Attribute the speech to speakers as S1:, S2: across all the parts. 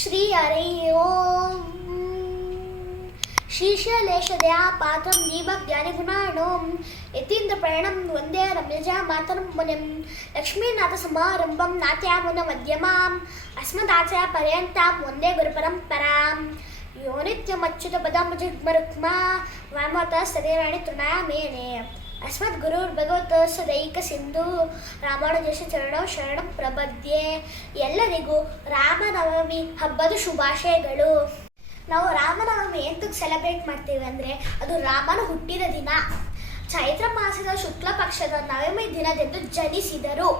S1: श्री हरे ओम शीर्षलेशदया पात्रं जीवज्ञानगुणाणोम् यतीन्द्रप्रणं वन्दे रम्यजा मातरं मुनिं लक्ष्मीनाथसमारम्भं नात्यामुनमध्यमाम् अस्मदाचार्यपर्यन्तां वन्दे गुरुपरम्पराम् ಮಧ್ಯಮಾಂ ಅಸ್ಮದಾಚಾರ್ಯ ಪರ್ಯಂತಾಂ ವಂದೇ ಗುರುಪರಂಪರಾಂ ಯೋ ನಿತ್ಯಮಚ್ಯುತ ಪದಾಮಜಗ್ಮರುಕ್ಮ ವಾಮತ ಸದೇವಾಣಿ ತೃಣಾ ಮೇನೆ. ಅಸ್ಮತ್ ಗುರುರ್ ಭಗವತ ಸದೈಕ ಸಿಂಧು ರಾಮಾನುಜೇಶ ಚರಣ ಶರಣ ಪ್ರಬದ್ಯೆ. ಎಲ್ಲರಿಗೂ ರಾಮನವಮಿ ಹಬ್ಬದ ಶುಭಾಶಯಗಳು. ನಾವು ರಾಮನವಮಿ ಎಂತಕ್ಕೆ ಸೆಲೆಬ್ರೇಟ್ ಮಾಡ್ತೀವಿ ಅಂದರೆ ಅದು ರಾಮನ ಹುಟ್ಟಿದ ದಿನ. ಚೈತ್ರ ಮಾಸದ ಶುಕ್ಲ ಪಕ್ಷದ ನವಮಿ ದಿನದಂದು ಜನಿಸಿದರು.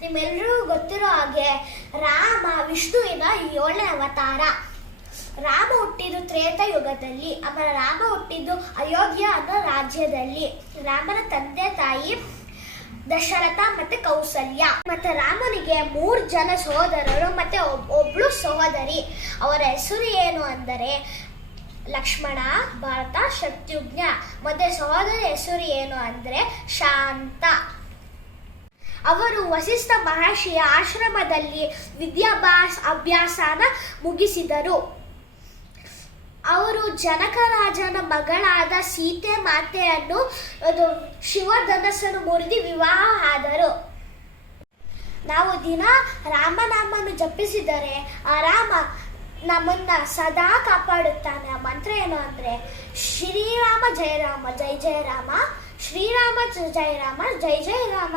S1: ನಿಮ್ಮೆಲ್ಲರಿಗೂ ಗೊತ್ತಿರೋ ಹಾಗೆ ರಾಮ, ವಿಷ್ಣುವಿನ ಏಳನೇ ಅವತಾರ. ರಾಮ ಹುಟ್ಟಿದ್ದು ತ್ರೇತ ಯುಗದಲ್ಲಿ ಅವರ ರಾಮ ಹುಟ್ಟಿದ್ದು ಅಯೋಧ್ಯ ಅನ್ನೋ ರಾಜ್ಯದಲ್ಲಿ. ರಾಮನ ತಂದೆ ತಾಯಿ ದಶರಥ ಮತ್ತೆ ಕೌಸಲ್ಯ. ಮತ್ತೆ ರಾಮನಿಗೆ ಮೂರು ಜನ ಸಹೋದರರು ಮತ್ತೆ ಒಬ್- ಒಬ್ಳು ಸಹೋದರಿ. ಅವರ ಹೆಸರು ಏನು ಅಂದರೆ ಲಕ್ಷ್ಮಣ, ಭರತ, ಶತ್ರುಘ್ನ. ಮತ್ತೆ ಸಹೋದರಿ ಹೆಸರು ಏನು ಅಂದರೆ ಶಾಂತ. ಅವರು ವಸಿಷ್ಠ ಮಹರ್ಷಿಯ ಆಶ್ರಮದಲ್ಲಿ ವಿದ್ಯಾಭ್ಯಾಸ, ಅಭ್ಯಾಸನ ಮುಗಿಸಿದರು. ಅವರು ಜನಕರಾಜನ ಮಗಳಾದ ಸೀತೆ ಮಾತೆಯನ್ನು ಶಿವಧನಸ್ಸನ್ನು ಮುರಿದು ವಿವಾಹ ಆದರು. ನಾವು ದಿನ ರಾಮನಾಮನ್ನು ಜಪಿಸಿದರೆ ಆ ರಾಮ ನಮ್ಮನ್ನ ಸದಾ ಕಾಪಾಡುತ್ತಾನೆ. ಆ ಮಂತ್ರ ಏನು ಅಂದ್ರೆ, ಶ್ರೀರಾಮ ಜಯ ರಾಮ ಜೈ ಜಯ ರಾಮ, ಶ್ರೀರಾಮ ಜಯ ರಾಮ ಜೈ ಜಯ ರಾಮ.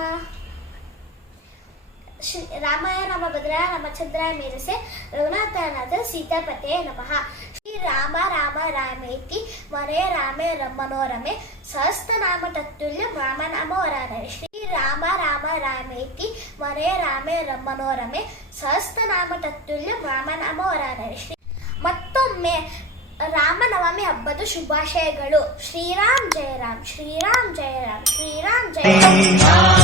S1: ಶ್ರೀ ರಾಮಾಯ ರಾಮ ಭದ್ರಾಯ ರಾಮಚಂದ್ರಾಯ ಮೇರಸೆ, ರಘುನಾಥನಾಥ ಸೀತಾಪತೆ ನಮಃ. ರಾಮ ರಾಮ ರಾಮೇತಿ ವರೇ ರಾಮೇ ರ- ಮನೋರಮೆ ಸಹಸ್ರನಾಮ ತತ್ತುಲ್ಯ ರಾಮನಾಮ ವರಾನರೆ ಶ್ರೀ ರಾಮ ರಾಮ ರಾಮೇತಿ, ಮರೆ ರಾಮೇ ರ- ಮನೋರಮೆ ಸಹಸ್ರನಾಮ ತತ್ತುಲ್ಯ ರಾಮನಾಮ ವರಾನರೆ ಶ್ರೀ ಮತ್ತೊಮ್ಮೆ ರಾಮನವಮಿ ಹಬ್ಬದ ಶುಭಾಶಯಗಳು. ಶ್ರೀರಾಮ್ ಜಯ ರಾಮ್ ಶ್ರೀರಾಮ್ ಜಯ ರಾಮ್ ಶ್ರೀರಾಮ್ ಜಯ ರಾಮ್